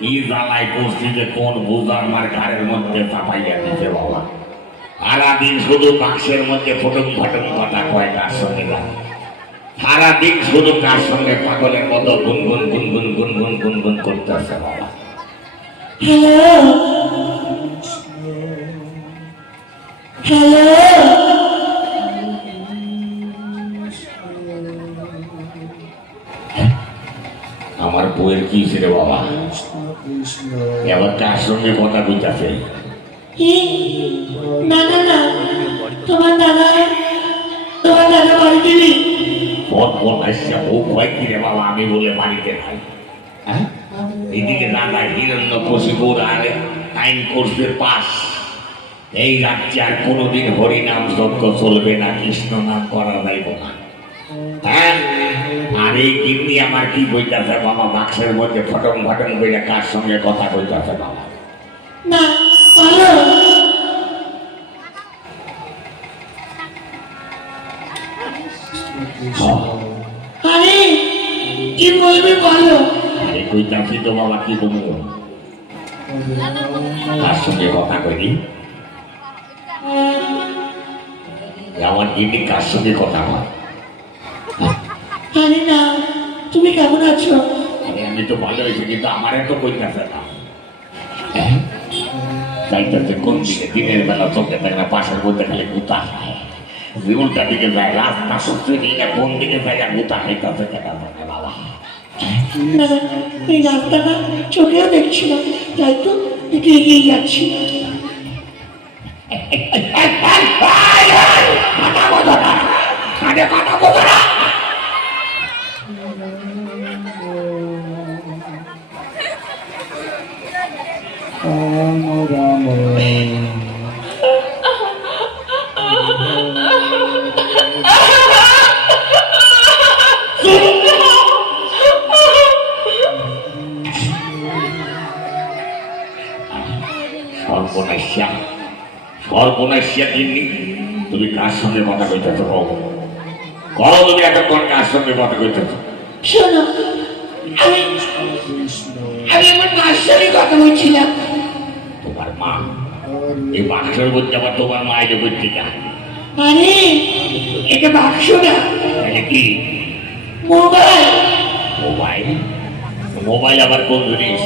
কি জ্বালায় করছি যে কোন বোঝা আমার ঘাড়ের মধ্যে চাপাইয়া দিতে বাবা? সারাদিন শুধু বাক্সের মধ্যে ফটক ফটক কথা কয় কার সঙ্গে সারাদিন শুধু কার সঙ্গে পাগলের মতো গুনগুন গুনগুন গুনগুন গুনগুন করতেছে বাবা। আমার বউয়ের কি ছিল বাবা? এবার কার সঙ্গে কথা কি না না না তোমার দাদা তোমার দাদা বাড়িতে নেই ফোন ফোন আসছে ও ভয় কিরে বাবা আমি বলে বাড়িতে হ্যাঁ? এদিকে দাদা হিরণ্য কশিপুর আর আইন কোর্সের পাস এই রাজ্যে আর কোনোদিন হরিনাম যজ্ঞ চলবে না কৃষ্ণ নাম করা যাইব এই গিন্নি আমার কি কইতাছে বাবা বাক্সের মধ্যে ফটং ফটং করে কার সঙ্গে কথা কইতাছে বাবা না আরে কি বলবে বলো? আরে কইতাছি তো বাবা কি বলব? কার সঙ্গে কথা কইনি আমার গিন্নি কার সঙ্গে কথা হয়? আরে না তুমি কেমন আছো? আরে আমি তো ভালো হয়েছি কিন্তু আমার এত কইতাছে না। হ্যাঁ? কোন দিকে দিনের বেলা চোখে থাকে না পাশের মধ্যে খালি গুতা খায়। জীবনটা দিকে যায় রাস্তা সত্যি নিয়ে কোন দিকে যায় গুতা খাইতেছে কেটা থাকে বাবা? না না এই রাস্তাটা চোখেও দেখছি না। তাই তো একটু এগিয়ে যাচ্ছি। আরে কথা বলো না। রাম রাম সর্বনাশা সর্বনাশা দিননি তুমি কার সঙ্গে কথা কইতেছো কও? কও তুমি এতক্ষণ কার সঙ্গে কথা কইতেছো। শোনো, আমি আমি আমার মার সঙ্গে কথা বলছিলাম। মা। এই বাক্সের মধ্যে আবার তোমার মা এসে করছে কেন আরে এটা বাক্স না? এটা কি? মোবাইল। মোবাইল? মোবাইল আবার কোন জিনিস?